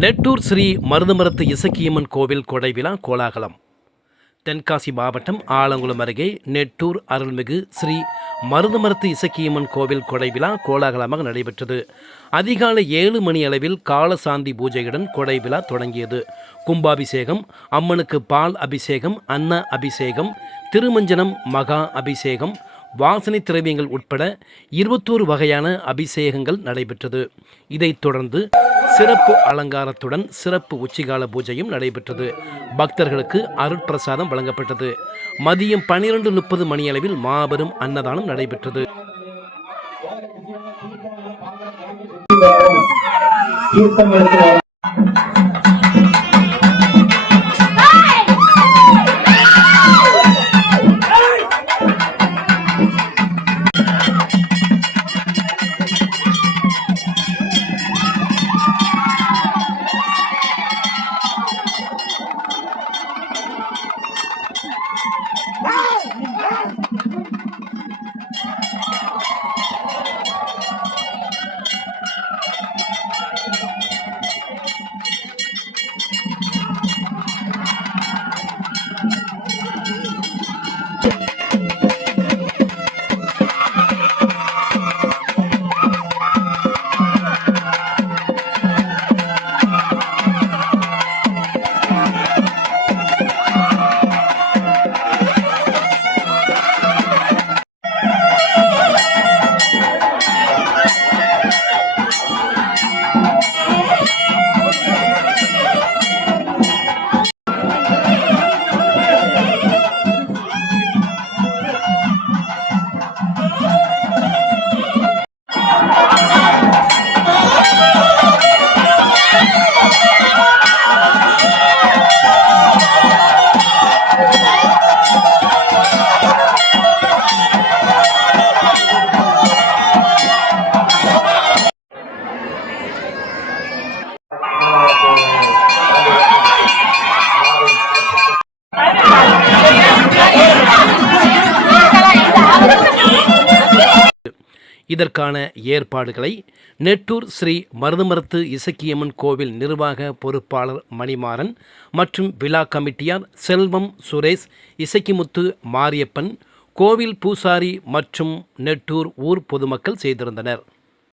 நெட்டூர் ஸ்ரீ மருதமரத்து இசக்கியம்மன் கோவில் கொடை விழா கோலாகலம். தென்காசி மாவட்டம் ஆலங்குளம் அருகே நெட்டூர் அருள்மிகு ஸ்ரீ மருதமரத்து இசக்கியம்மன் கோவில் கொடை விழா கோலாகலமாக நடைபெற்றது. அதிகாலை ஏழு மணி அளவில் காலசாந்தி பூஜையுடன் கொடை விழா தொடங்கியது. கும்பாபிஷேகம் அம்மனுக்கு பால் அபிஷேகம் அன்ன அபிஷேகம் திருமஞ்சனம் மகா அபிஷேகம் வாசனை திரவியங்கள் உட்பட இருபத்தோரு வகையான அபிஷேகங்கள் நடைபெற்றது. இதைத் தொடர்ந்து சிறப்பு அலங்காரத்துடன் சிறப்பு உச்சிகால பூஜையும் நடைபெற்றது. பக்தர்களுக்கு அருட்பிரசாதம் வழங்கப்பட்டது. மதியம் பனிரெண்டு முப்பது மணியளவில் மாபெரும் அன்னதானம் நடைபெற்றது. இதற்கான ஏற்பாடுகளை நெட்டூர் ஸ்ரீ மருதமரத்து இசக்கியம்மன் கோவில் நிர்வாக பொறுப்பாளர் மணிமாறன் மற்றும் விழா கமிட்டியார் செல்வம் சுரேஷ் இசக்கிமுத்து மாரியப்பன் கோவில் பூசாரி மற்றும் நெட்டூர் ஊர் பொதுமக்கள் செய்திருந்தனர்.